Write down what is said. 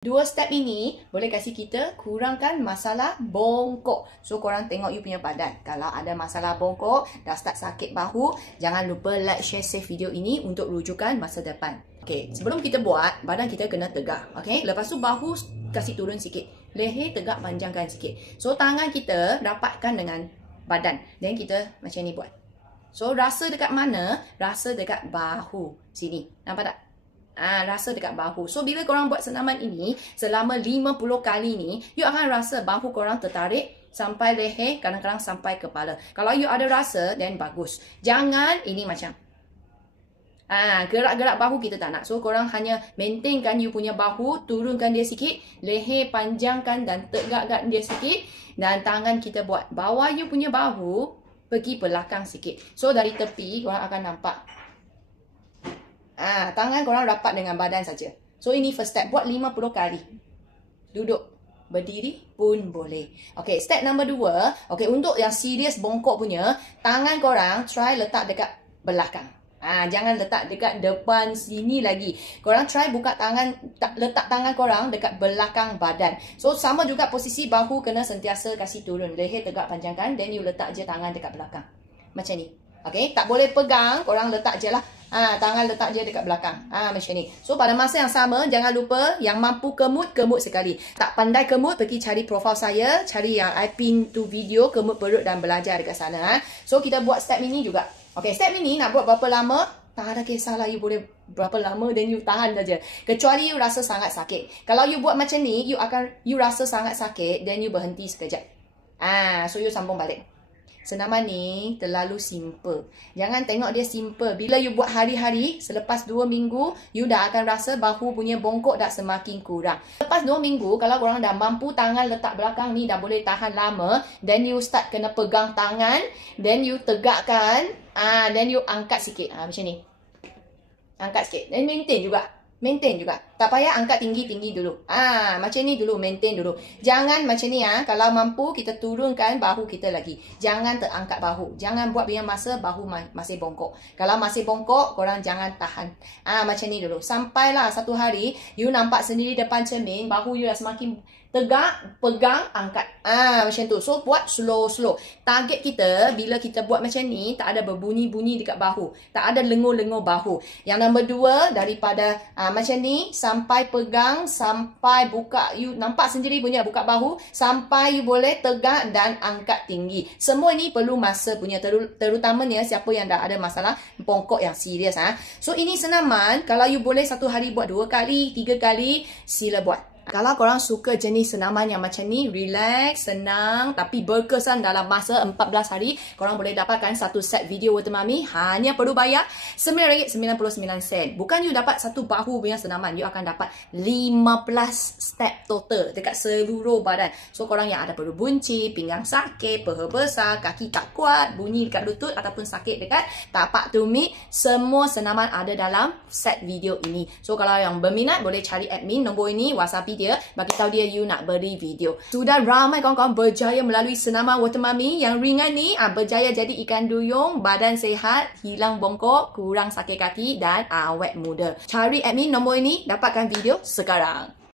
Dua step ini boleh kasih kita kurangkan masalah bongkok. So, korang tengok you punya badan. Kalau ada masalah bongkok, dah start sakit bahu, jangan lupa like, share, save video ini untuk rujukan masa depan. Okay, sebelum kita buat, badan kita kena tegak. Okay, lepas tu bahu kasih turun sikit. Leher tegak, panjangkan sikit. So, tangan kita rapatkan dengan badan. Dan kita macam ni buat. So, rasa dekat mana? Rasa dekat bahu. Sini. Nampak tak? Rasa dekat bahu. So, bila korang buat senaman ini selama 50 kali ni, you akan rasa bahu korang tertarik sampai leher, kadang-kadang sampai kepala. Kalau you ada rasa, then bagus. Jangan ini macam gerak-gerak bahu kita tak nak. So, korang hanya maintainkan you punya bahu, turunkan dia sikit, leher panjangkan dan tegakkan dia sikit, dan tangan kita buat bawah you punya bahu, pergi belakang sikit. So, dari tepi korang akan nampak tangan korang rapat dengan badan saja. So, ini first step. Buat 50 kali. Duduk. Berdiri pun boleh. Okay, step number 2. Okay, untuk yang serius bongkok punya, tangan korang try letak dekat belakang. Jangan letak dekat depan sini lagi. Korang try buka tangan, letak tangan korang dekat belakang badan. So, sama juga posisi bahu kena sentiasa kasih turun. Leher tegak panjangkan. Then, you letak je tangan dekat belakang. Macam ni. Okay, tak boleh pegang. Korang letak je lah. Tangan letak je dekat belakang. Macam ni. So, pada masa yang sama, jangan lupa yang mampu kemut sekali. Tak pandai kemut, pergi cari profil saya. Cari yang I pin tu video, kemut perut dan belajar dekat sana. So, kita buat step ini juga. Okay, step ini nak buat berapa lama? Tak ada kisahlah, you boleh berapa lama dan you tahan saja. Kecuali you rasa sangat sakit. Kalau you buat macam ni, you rasa sangat sakit, then you berhenti sekejap. So, you sambung balik. Senaman ni terlalu simple. Jangan tengok dia simple. Bila you buat hari-hari, selepas 2 minggu, you dah akan rasa bahu punya bongkok dah semakin kurang. Lepas 2 minggu, kalau korang dah mampu tangan letak belakang ni, dah boleh tahan lama, then you start kena pegang tangan, then you tegakkan, then you angkat sikit. Macam ni. Angkat sikit. Dan maintain juga. Maintain juga. Tak payah angkat tinggi-tinggi dulu. Macam ni dulu. Maintain dulu. Jangan macam ni. Kalau mampu, kita turunkan bahu kita lagi. Jangan terangkat bahu. Jangan buat biar masa bahu masih bongkok. Kalau masih bongkok, korang jangan tahan. Macam ni dulu. Sampailah satu hari, you nampak sendiri depan cermin, bahu you dah semakin tegak, pegang, angkat. Macam tu. So, buat slow-slow. Target kita, bila kita buat macam ni, tak ada berbunyi-bunyi dekat bahu. Tak ada lengur-lengur bahu. Yang nombor 2, daripada macam ni, sampai pegang, sampai buka. You nampak sendiri punya buka bahu, sampai you boleh tegak dan angkat tinggi. Semua ni perlu masa punya. Terutamanya siapa yang dah ada masalah bongkok yang serius. So, ini senaman. Kalau you boleh satu hari buat 2 kali, 3 kali, sila buat. Kalau korang suka jenis senaman yang macam ni, relax, senang, tapi berkesan dalam masa 14 hari, korang boleh dapatkan satu set video Water Mummy. Hanya perlu bayar RM9.99. Bukan you dapat satu bahu punya senaman, you akan dapat 15 step total dekat seluruh badan. So, korang yang ada perlu bunci, pinggang sakit, peha besar, kaki tak kuat, bunyi dekat lutut ataupun sakit dekat tapak tumit, semua senaman ada dalam set video ini. So, kalau yang berminat, boleh cari admin nombor ini, WhatsApp dia, bagi tahu dia you nak beri video. Sudah ramai kawan-kawan berjaya melalui senaman Water Mummy yang ringan ni, berjaya jadi ikan duyung, badan sihat, hilang bongkok, kurang sakit kaki dan awet muda. Cari admin nombor ini, dapatkan video sekarang.